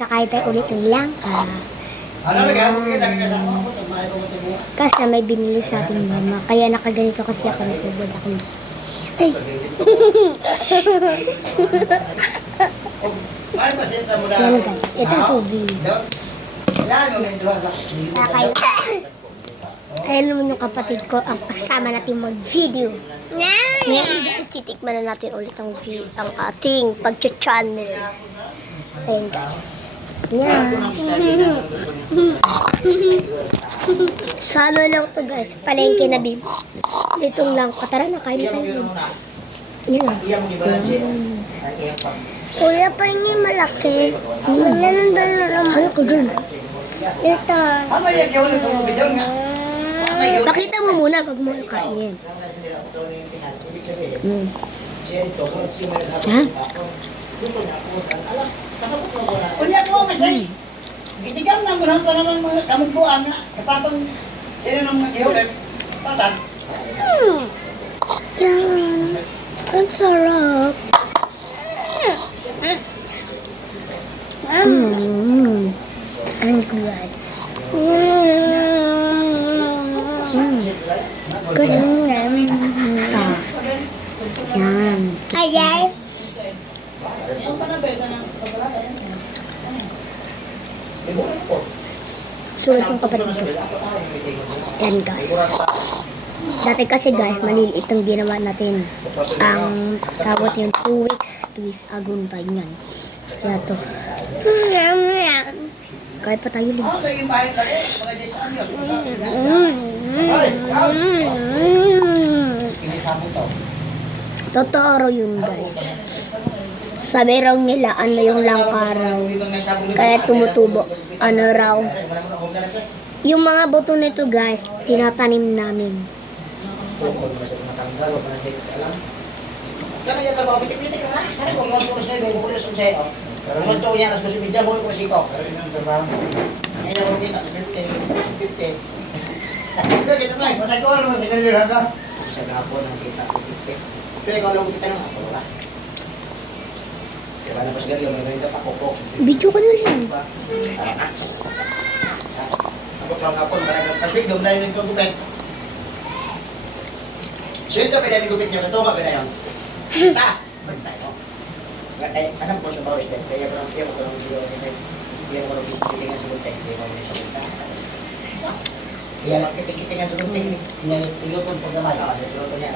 Kakain tayo ulit ng langka. Kasi may binili sa ating mama. Kaya nakaganito kasi ako nagubod ako. Ay! Yan guys, ito ang tubig. Kakain. Kaya naman yung kapatid ko ang kasama natin mag-video. Ngayon guys, titikman na natin ulit ang ating pag-channel. Ayan guys. Yan. Sano lang to guys. Palengke na bib. Ditong lang. Tara na, kain tayo. Yan. Kuya pa hindi malaki. Nanandun na naman. Ano ko dun? Ito. Pakita mo muna pag mo kainin. Ha? Kunya ko kasi gitigam na murang ko naman mga kamugbuan na kapapang yan ang mga iulit patat. Yan. Ang sarap. Ano ko guys? Good. Yan. Ayay. Sulit yung kapatid ko. Yan guys. Dati kasi guys, maliliit ang ginawa natin. Ang tawag yun, 2 weeks aguntay niyan. Kaya to. Kaya pa tayo lang. Totoo raw yun guys. Sabi raw nila, ano yung langka raw. Kaya tumutubo. Ano raw. Yung mga buto nito guys, tinatanim namin. Video ka na lang. Sildo pwede ni gupit niyo sa tunga pwede yan. Ta, magtayo. Ay, alam ko sa bawis din. Kaya ko lang siyo. Kaya ko lang kitingan sa gunting. Kaya ko lang sa gunting. Kaya magkitingan sa gunting. Ilutong po naman. Ilutong niya.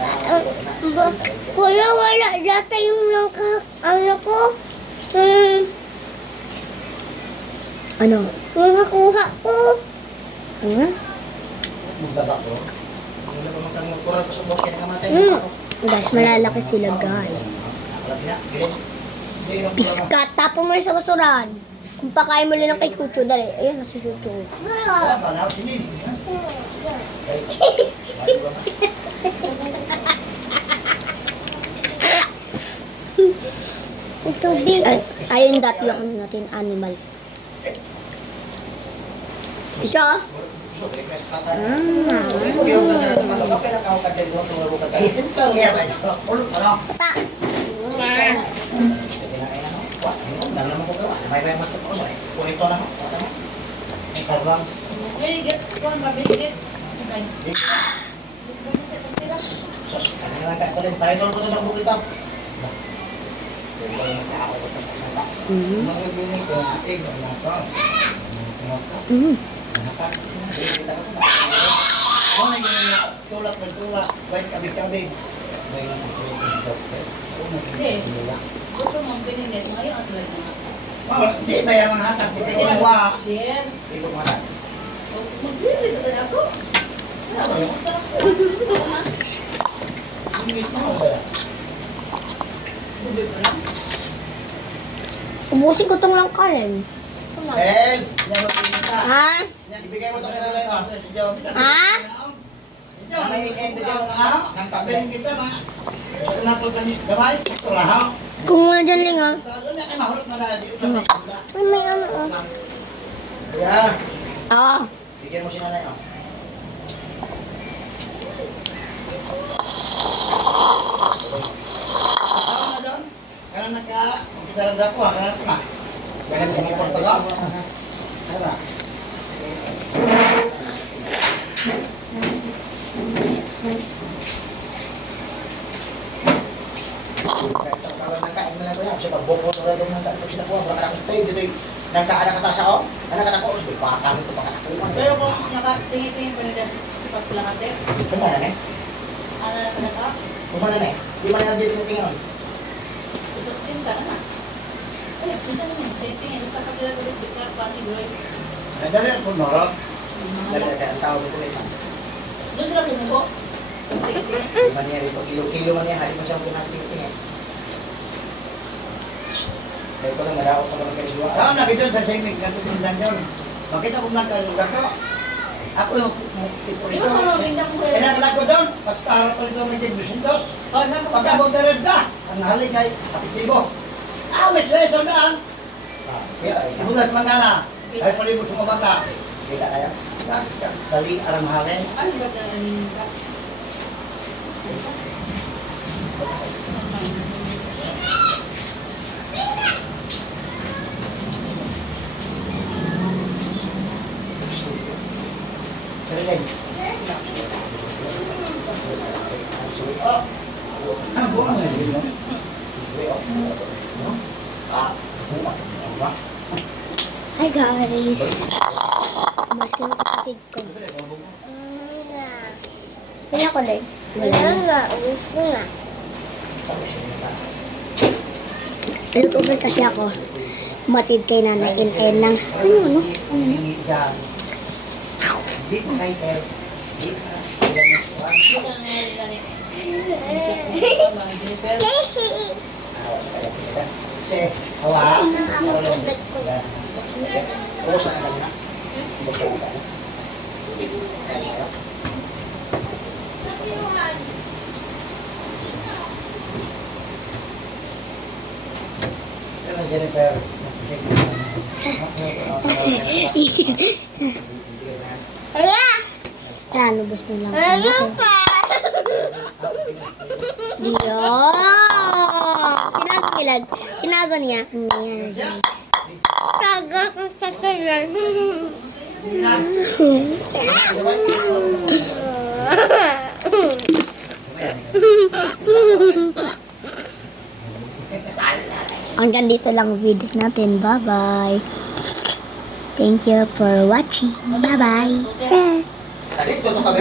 Kuya, wala data yung langka. Ano ko? Ano? Yung nakuha ko. Ano? Magbaba ko. Wala pa makang magkurang ko sa bukid ng kamatay. Guys, malalaki sila guys. Piskat, tapon mo yun sa basuran. Kung pakain mo lang kay Kucho, dali. Ayan na si Kucho. Ito big. Ayun dati yung natin animals. Ito ah. Tulak ng tulak, baik kabig-kabig. Gusto mong pinindit mo yung aslay mo. Hindi ba yung hatak? Hindi ginawa. Jen, Hindi ko mahat. mag-pinindit na ako. Ano ba yung sarap ko? Bubig ko lang. Ubusin ko tong langka rin. El, yan mo pinita. Ha? Ibigay mo ito kay nanay ko. Ha? Nang pabeng kita ba? Nato kami gamay, turahaw. Kung muna dyan lang ah. Ay mahurot na dahil di May ano oh. Yeah. Ah. Bigyan mo si nanay oh. Karena naka, kita ada berapa? Karena apa? Ganun kung magpagpaga. Ano na? Kalau nagkain mo na ba yan? Kasi pagbuko na rin ng daan ko sinakuha. Baka anak ko tayo, dito nagkaanak ka sa ako. Anak ko, sabi, baka kami ito baka nakuha. Pero kung nakatingin-tingin pa nila sa pagpalakate, Kumana na eh. ano na ka? Kumana na eh. Di man na dito tingin. Cinta na. Ay, cinta na yun. Tingin sa kapila ko rin. Bigla pa ni Roy. Dali ako, Nora. Dali ang tao dito ulit. Doon sila bumuko. Tingin-tingin. Di man niya rito. Kilo-kilo man niya. Hari mo siyang pinag-tingin. Kaya ko lang madaot sa mga kasiwa. Ako nakita sa swimming, natutundan doon. Makita ko lang kalugar ko. Ako yung tipo Di ito. ba sa ginda ko Eh, naglag ko doon. Pagkara ko ito may tigbisindos. Oh, nako. Pagkabog na rin na. Ang halik ay kapitibo. Ah, may slice on daan. Kaya ay, Ibulat mangana. Ay palibos sa kumata. kita kaya. Dali arang halin. Ano ba na ninda? Keriling. Oh. Ano buwan mo yun? Hi guys! Mas yung kapatid ko. Kaya ko din. Wala nga, uwis ko nga. Nalutusan kasi ako. Matid kay Nanay in ng... Saan yun, no? Di mo kay Ter. Di mo. Hindi ka nga nila ni. Hawa. Ako tubig ko. Oo, saan ka na? Buksan ka na. Ano, Jennifer? Wala! Nanubos na lang. Ano pa? Diyo! Tinago niya. Ayan, guys. Taga ko sa kalan. Hanggang dito lang ang videos natin. Bye-bye. Thank you for watching. Bye-bye. Tadi tutup ka ba?